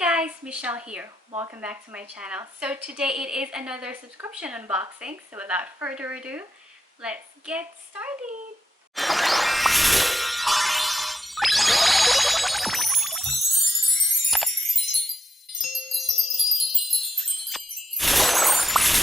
guys, Michelle here. Welcome back to my channel. So today it is another subscription unboxing. So without further ado, let's get started.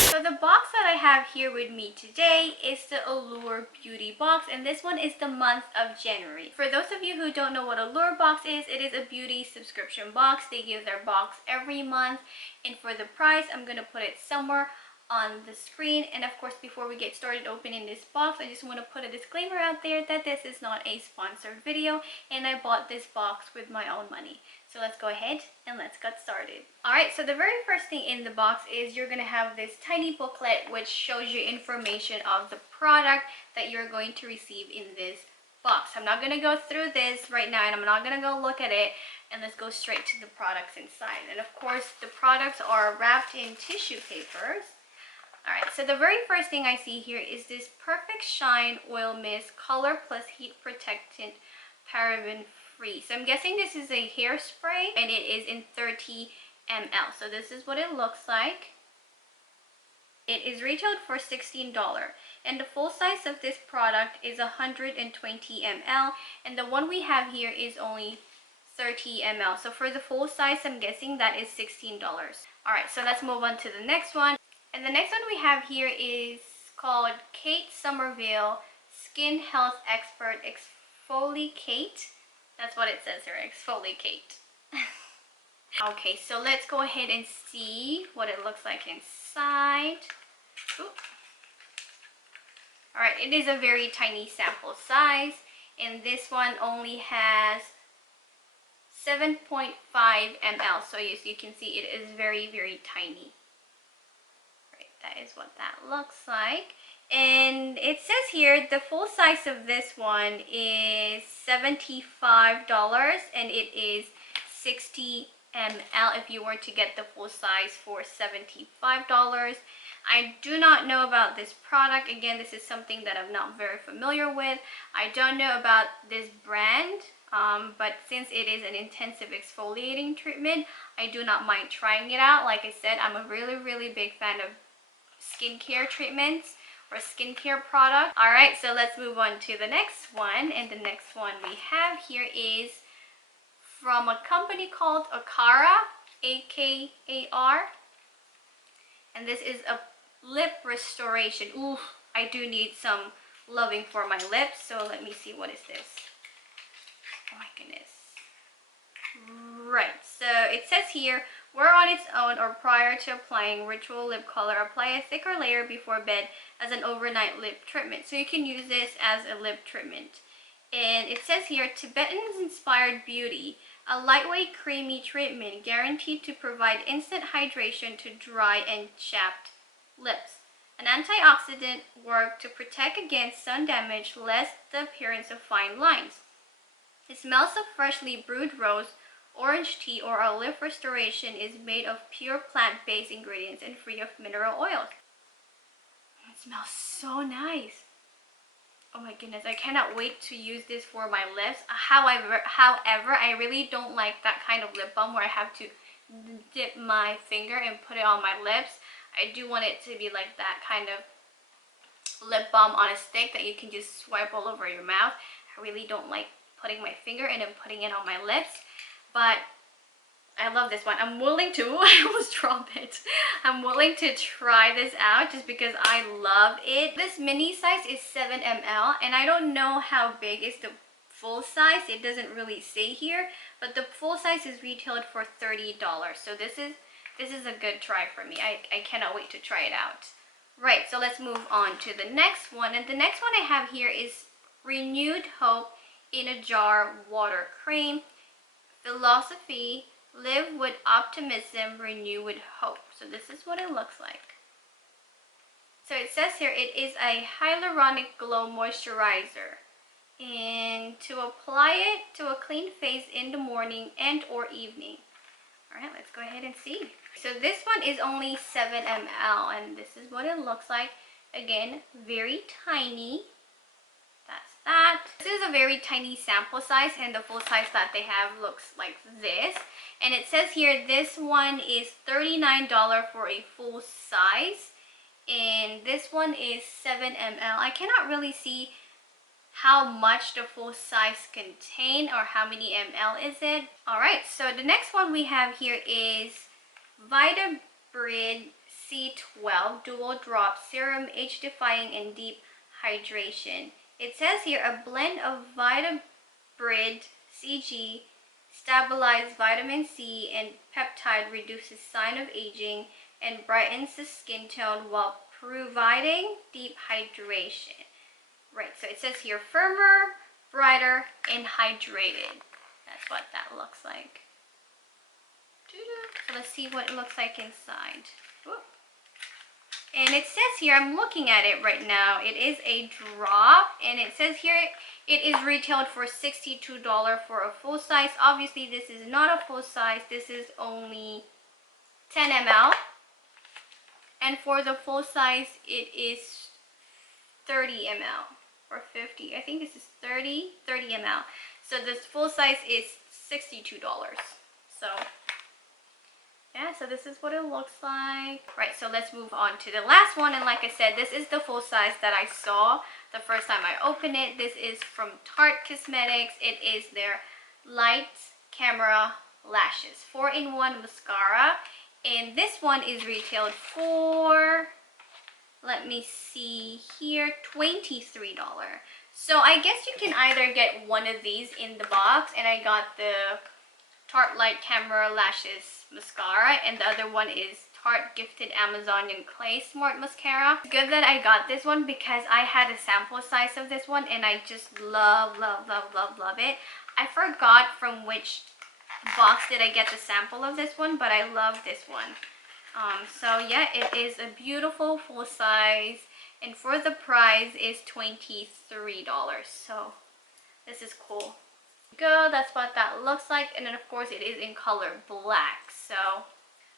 So the box that I have here with me today is the Allure Beauty box, and this one is the month of January. For those of you who don't know what Allure box is, it is a beauty subscription box. They give their box every month, and for the price, I'm going to put it somewhere on the screen. And of course, before we get started opening this box, I just want to put a disclaimer out there that this is not a sponsored video, and I bought this box with my own money. So let's go ahead and let's get started. Alright, so the very first thing in the box is you're going to have this tiny booklet which shows you information of the product that you're going to receive in this box. I'm not going to go through this right now, and I'm not going to go look at it, and let's go straight to the products inside. And of course, the products are wrapped in tissue papers. Alright, so the very first thing I see here is this Perfect Shine Oil Mist Color Plus Heat Protectant Paraben Free. So I'm guessing this is a hairspray, and it is in 30 ml. So this is what it looks like. It is retailed for $16, and the full size of this product is 120 ml, and the one we have here is only 30 ml. So for the full size, I'm guessing that is $16. Alright, so let's move on to the next one. And the next one we have here is called Kate Somerville Skin Health Expert Exfoliate. That's what it says here, exfoliate. Okay, so let's go ahead and see what it looks like inside. Alright, it is a very tiny sample size, and this one only has 7.5 ml. So as you can see, it is very, very tiny. That is what that looks like. And it says here the full size of this one is $75, and it is 60 ml if you were to get the full size for $75. I do not know about this product. Again, this is something that I'm not very familiar with. I don't know about this brand, but since it is an intensive exfoliating treatment, I do not mind trying it out. Like I said, I'm a really big fan of skincare treatments or skincare product. Alright, so let's move on to the next one. And the next one we have here is from a company called Akara, A-K-A-R. And this is a lip restoration. Ooh, I do need some loving for my lips. So let me see, what is this? Oh my goodness. Right, so it says here, wear on its own or prior to applying ritual lip color, apply a thicker layer before bed as an overnight lip treatment. So you can use this as a lip treatment. And it says here, Tibetan's Inspired Beauty, a lightweight creamy treatment guaranteed to provide instant hydration to dry and chapped lips. An antioxidant work to protect against sun damage, less the appearance of fine lines. It smells of freshly brewed rose, orange tea, or a lip restoration is made of pure plant-based ingredients and free of mineral oils. It smells so nice. Oh my goodness, I cannot wait to use this for my lips. However, I really don't like that kind of lip balm where I have to dip my finger and put it on my lips. I do want it to be like that kind of lip balm on a stick that you can just swipe all over your mouth. I really don't like putting my finger and then putting it on my lips. But I love this one. I'm willing to, I almost dropped it. I'm willing to try this out just because I love it. This mini size is 7 ml, and I don't know how big is the full size. It doesn't really say here, but the full size is retailed for $30. So this is a good try for me. I cannot wait to try it out. Right, so let's move on to the next one. And the next one I have here is Renewed Hope in a Jar Water Cream. Philosophy, live with optimism, renew with hope. So this is what it looks like. So it says here it is a hyaluronic glow moisturizer, and to apply it to a clean face in the morning and or evening. Alright, let's go ahead and see. So this one is only 7 ml, and this is what it looks like. Again, very tiny. That's that. This is a very tiny sample size, and the full size that they have looks like this. And it says here this one is $39 for a full size, and this one is 7 ml. I cannot really see how much the full size contain or how many ml is it. Alright, so the next one we have here is VitaBrid C12 Dual Drop Serum Age Defying and Deep Hydration. It says here a blend of VitaBrid CG stabilized vitamin C and peptide reduces sign of aging and brightens the skin tone while providing deep hydration. Right, so it says here firmer, brighter, and hydrated. That's what that looks like. So let's see what it looks like inside. Whoop. And it says here, I'm looking at it right now, it is a drop, and it says here it is retailed for $62 for a full size. Obviously this is not a full size, this is only 10 ml. And for the full size it is 30 ml or 50. I think this is 30 ml. So this full size is $62. So yeah, so this is what it looks like. Right, so let's move on to the last one. And like I said, this is the full size that I saw the first time I opened it. This is from Tarte Cosmetics. It is their Light Camera Lashes 4-in-1 mascara. And this one is retailed for, let me see here, $23. So I guess you can either get one of these in the box, and I got the Tarte Light Camera Lashes Mascara, and the other one is Tarte Gifted Amazonian Clay Smart Mascara. It's good that I got this one because I had a sample size of this one, and I just love it. I forgot from which box did I get the sample of this one, but I love this one. So yeah, it is a beautiful full size, and for the price is $23. So this is cool. Go, that's what that looks like, and then of course it is in color black. So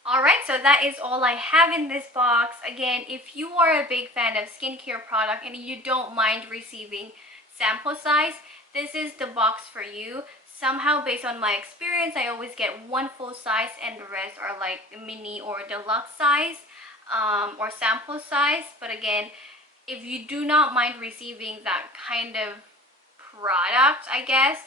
alright, so that is all I have in this box. Again, if you are a big fan of skincare product and you don't mind receiving sample size, this is the box for you. Somehow, based on my experience, I always get one full size and the rest are like mini or deluxe size or sample size. But again, if you do not mind receiving that kind of product, I guess,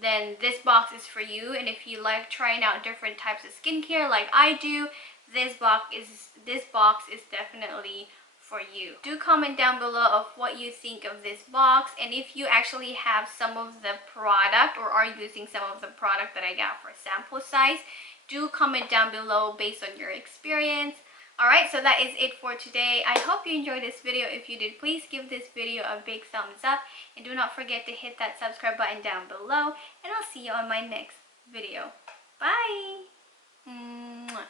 then this box is for you. And if you like trying out different types of skincare like I do, this box is definitely for you. Do comment down below of what you think of this box, and if you actually have some of the product or are using some of the product that I got for sample size. Do comment down below based on your experience. Alright, so that is it for today. I hope you enjoyed this video. If you did, please give this video a big thumbs up, and do not forget to hit that subscribe button down below, and I'll see you on my next video. Bye! Mwah.